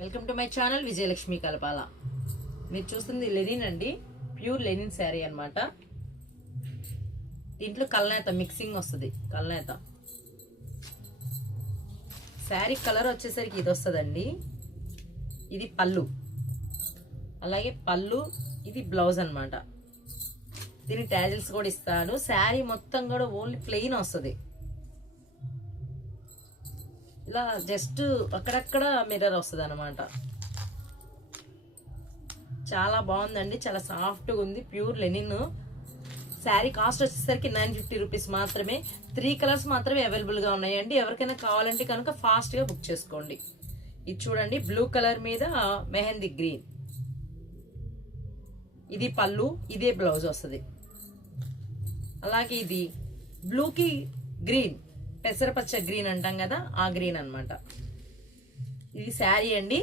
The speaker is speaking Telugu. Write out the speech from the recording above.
Welcome to my channel Vijayalakshmi Kalapala. మీరు చూస్తుంది లెనిన్ అండి, ప్యూర్ లెనిన్ శారీ అన్నమాట. దీంట్లో కల్నేత మిక్సింగ్ వస్తుంది. కల్నేత శారీ కలర్ వచ్చేసరికి ఇది వస్తుందండి. ఇది పళ్ళు, అలాగే పళ్ళు, ఇది బ్లౌజ్ అన్నమాట. దీని ట్యాజిల్స్ కూడా ఇస్తాడు. శారీ మొత్తం కూడా ఓన్లీ ప్లెయిన్ వస్తుంది. ఇలా జస్ట్ అక్కడక్కడ మిర్రర్ వస్తుంది అనమాట. చాలా బాగుందండి, చాలా సాఫ్ట్గా ఉంది. ప్యూర్ లెనిన్ శారీ కాస్ట్ వచ్చేసరికి 950 రూపీస్ మాత్రమే. 3 కలర్స్ మాత్రమే అవైలబుల్గా ఉన్నాయండి. ఎవరికైనా కావాలంటే కనుక ఫాస్ట్గా బుక్ చేసుకోండి. ఇది చూడండి, బ్లూ కలర్ మీద మెహందీ గ్రీన్. ఇది పళ్ళు, ఇదే బ్లౌజ్ వస్తుంది. అలాగే ఇది బ్లూకి గ్రీన్, పెసరపచ్చ గ్రీన్ అంటాం కదా, ఆ గ్రీన్ అన్నమాట. ఇది శారీ అండి.